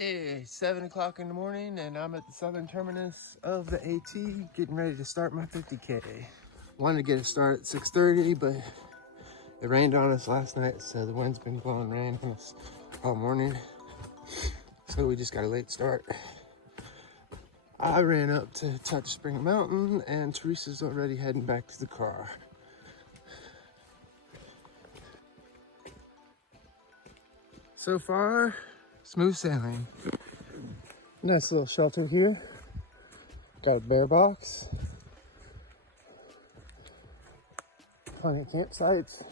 Hey, 7 o'clock in the morning, and I'm at the southern terminus of the AT, getting ready to start my 50K. Wanted to get it started at 6:30, but it rained on us last night, so the wind's been blowing rain on us all morning. So we just got a late start. I ran up to touch Spring Mountain, and Teresa's already heading back to the car. So far, smooth sailing. Nice little shelter here. Got a bear box. Plenty of campsites.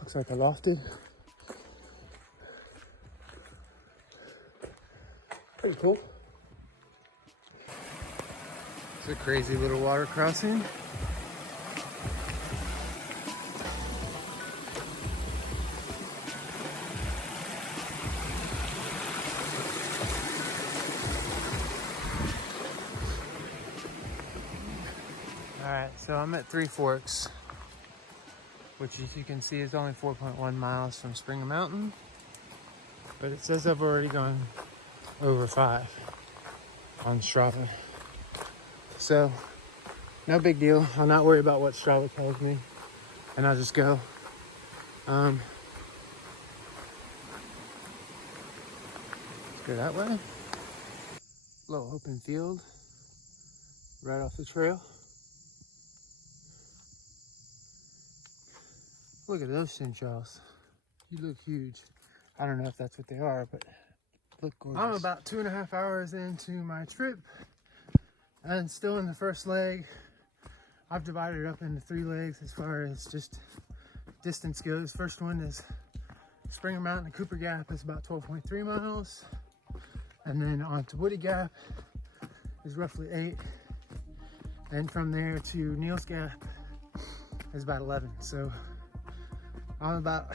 Looks like a lofted. Pretty cool. It's a crazy little water crossing. Alright, so I'm at Three Forks, which as you can see is only 4.1 miles from Spring Mountain, but it says I've already gone over 5 on Strava. So, no big deal. I'll not worry about what Strava tells me, and I'll just go. Let's go that way. Little open field right off the trail. Look at those chinchills. You look huge. I don't know if that's what they are, but look gorgeous. I'm about 2.5 hours into my trip and still in the first leg. I've divided it up into 3 legs as far as just distance goes. First one is Springer Mountain to Cooper Gap is about 12.3 miles. And then on to Woody Gap is roughly 8. And from there to Neels Gap is about 11. So I'm about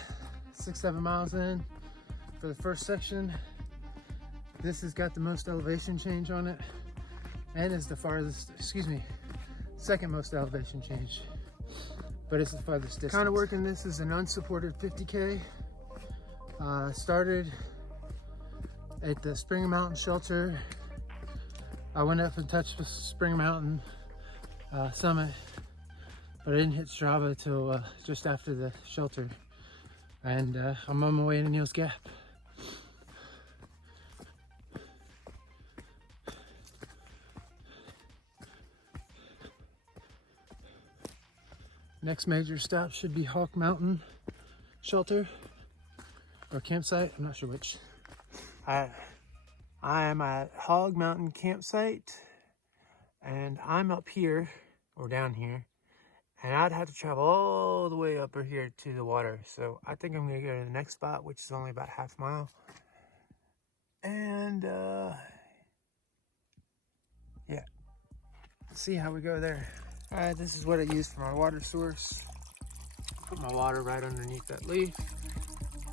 6-7 miles in for the first section. This has got the most elevation change on it and is the farthest, second most elevation change, but it's the farthest distance. Kind of working this as an unsupported 50K. Started at the Spring Mountain shelter. I went up and touched the Spring Mountain summit, but I didn't hit Strava till just after the shelter. And I'm on my way to Neels Gap. Next major stop should be Hawk Mountain shelter or campsite, I'm not sure which. I am at Hog Mountain campsite, and I'm up here or down here, and I'd have to travel all the way up here to the water. So I think I'm gonna go to the next spot, which is only about half mile. And yeah, see how we go there. All right, this is what I use for my water source. Put my water right underneath that leaf,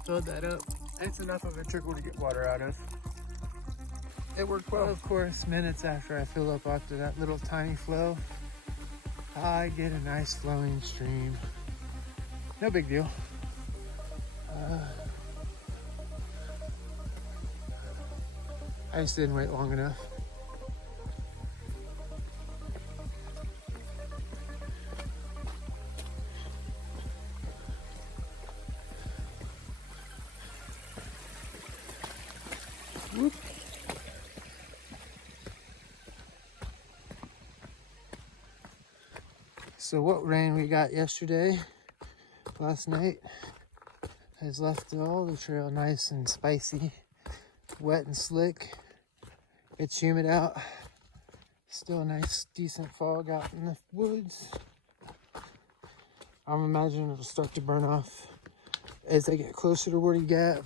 filled that up. It's enough of a trickle to get water out of. It worked well. Of course, minutes after I fill up after that little tiny flow, I get a nice flowing stream. No big deal. I just didn't wait long enough. Whoop. So what rain we got last night, has left all the trail nice and spicy, wet and slick. It's humid out. Still a nice, decent fog out in the woods. I'm imagining it'll start to burn off as I get closer to Woody Gap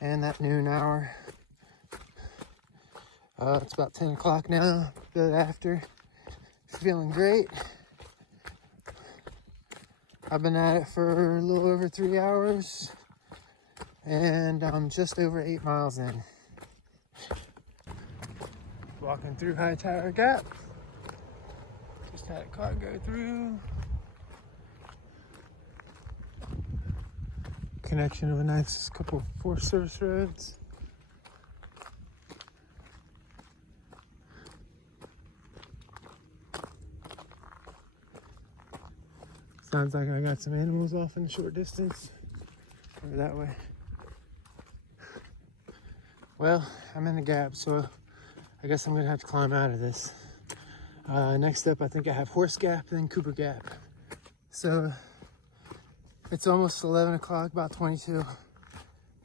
and that noon hour. It's about 10 o'clock now, good after. Feeling great. I've been at it for a little over 3 hours, and I'm just over 8 miles in. Walking through High Tower Gap. Just had a car go through. interconnection of a nice couple of Forest Service roads. Sounds like I got some animals off in the short distance. Over that way. Well, I'm in the gap, so I guess I'm gonna have to climb out of this. Next up, I think I have Horse Gap, then Cooper Gap. So it's almost 11 o'clock, about 22.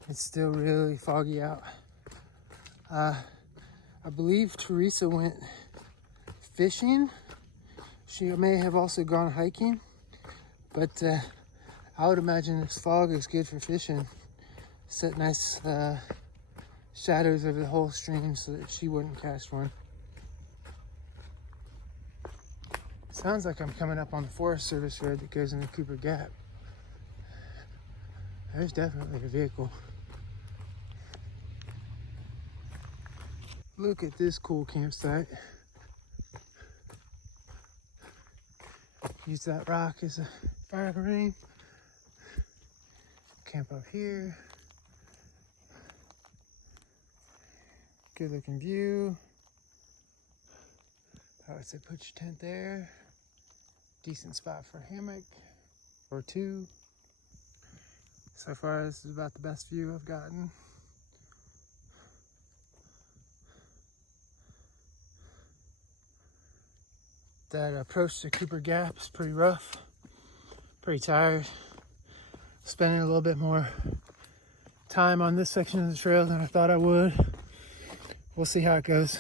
It's still really foggy out. I believe Teresa went fishing. She may have also gone hiking, but I would imagine this fog is good for fishing. Set nice shadows over the whole stream so that she wouldn't cast one. Sounds like I'm coming up on the Forest Service road that goes into Cooper Gap. There's definitely a vehicle. Look at this cool campsite. Use that rock as a fire ring. Camp up here. Good looking view. I would say put your tent there. Decent spot for a hammock or two. So far, this is about the best view I've gotten. That approach to Cooper Gap is pretty rough. Pretty tired. Spending a little bit more time on this section of the trail than I thought I would. We'll see how it goes.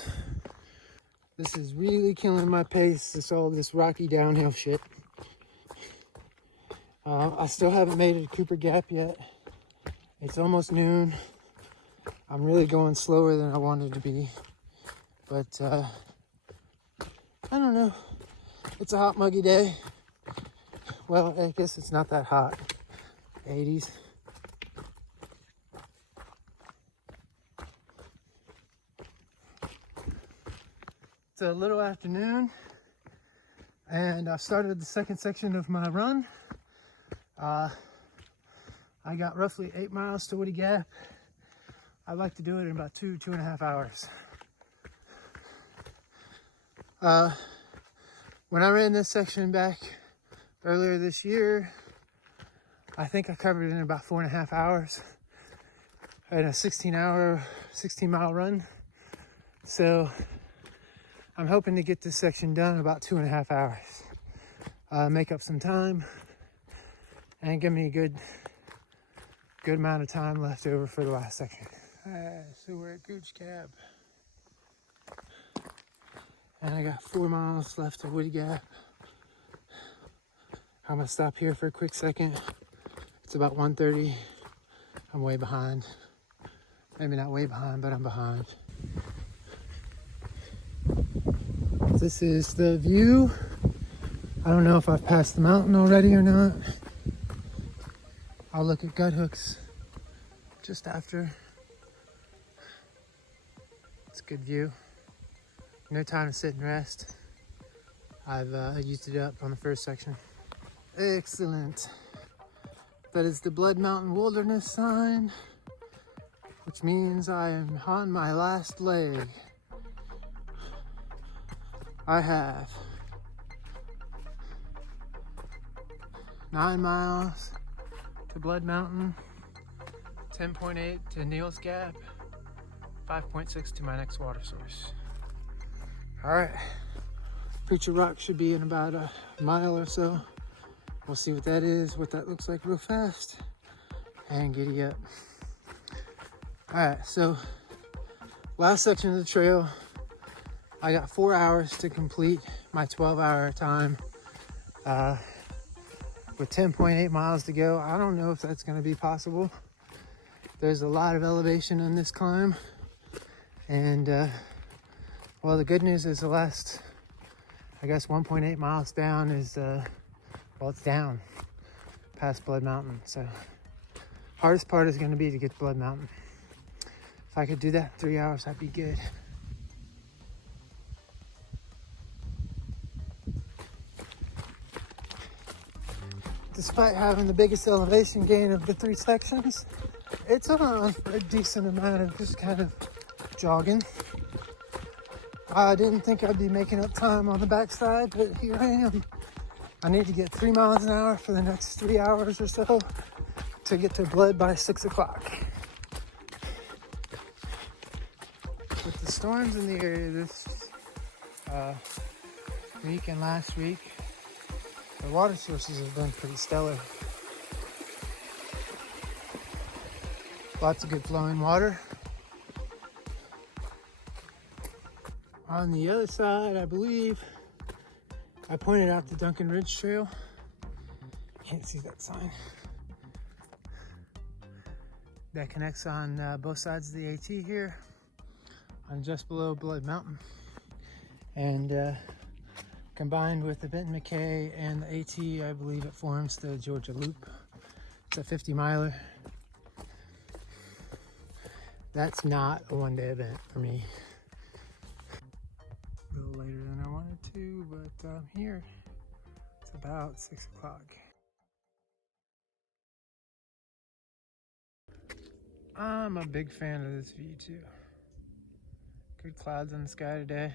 This is really killing my pace, all this rocky downhill shit. I still haven't made it to Cooper Gap yet. It's almost noon. I'm really going slower than I wanted to be. But I don't know. It's a hot, muggy day. Well, I guess it's not that hot. 80s. It's a little afternoon, and I've started the second section of my run. I got roughly 8 miles to Woody Gap. I'd like to do it in about 2.5 hours. When I ran this section back earlier this year, I think I covered it in about 4.5 hours. I had a 16-mile run. So I'm hoping to get this section done in about 2.5 hours. Make up some time and give me a good amount of time left over for the last section. So we're at Gooch Gap. And I got 4 miles left to Woody Gap. I'm gonna stop here for a quick second. It's about 1:30. I'm way behind. Maybe not way behind, but I'm behind. This is the view. I don't know if I've passed the mountain already or not. I'll look at Guthooks just after. It's a good view. No time to sit and rest. I've used it up on the first section. Excellent. That is the Blood Mountain Wilderness sign, which means I am on my last leg. I have 9 miles to Blood Mountain, 10.8 to Neels Gap, 5.6 to my next water source. All right, Preacher Rock should be in about a mile or so. We'll see what that is, what that looks like real fast, and giddy up. All right, so last section of the trail, I got 4 hours to complete my 12-hour time with 10.8 miles to go. I don't know if that's gonna be possible. There's a lot of elevation on this climb, and well, the good news is the last, I guess, 1.8 miles down is, well, it's down past Blood Mountain. So hardest part is going to be to get to Blood Mountain. If I could do that in 3 hours, that'd be good. This despite having the biggest elevation gain of the 3 sections, it's on a decent amount of just kind of jogging. I didn't think I'd be making up time on the backside, but here I am. I need to get 3 miles an hour for the next 3 hours or so to get to Blood by 6 o'clock. With the storms in the area this week and last week, the water sources have been pretty stellar. Lots of good flowing water. On the other side, I believe, I pointed out the Duncan Ridge Trail. Can't see that sign. That connects on both sides of the AT here, on just below Blood Mountain. And combined with the Benton McKay and the AT, I believe it forms the Georgia Loop. It's a 50-miler. That's not a one-day event for me. A little later than I wanted to, but here it's about 6 o'clock. I'm a big fan of this view too. Good clouds in the sky today.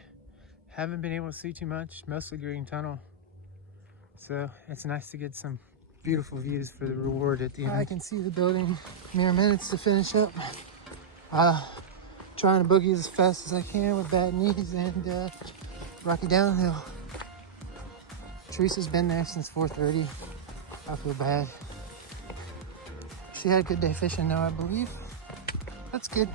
Haven't been able to see too much, mostly green tunnel. So it's nice to get some beautiful views for the reward at the end. I can see the building, mere minutes to finish up. Trying to boogie as fast as I can with bad knees and rocky downhill. Teresa's been there since 4:30. I feel bad. She had a good day fishing though, I believe. That's good.